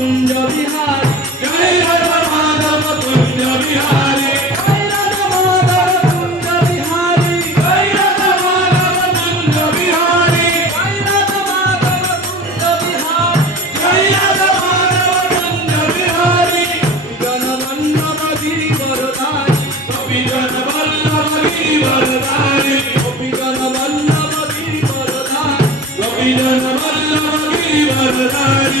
Kunj Vihari Jai Radha Madhav Kunj Vihari Jai Radha Madhav Kunj Vihari Jai Radha Madhav Kunj Vihari Jai Radha Madhav Kunj Vihari Jai Radha Madhav Kunj Vihari Jan Vallabh Girivardhari Gopi Jan Vallabh Girivardhari Gopi Jan Vallabh Girivardhari Gopi Jan Vallabh Girivardhari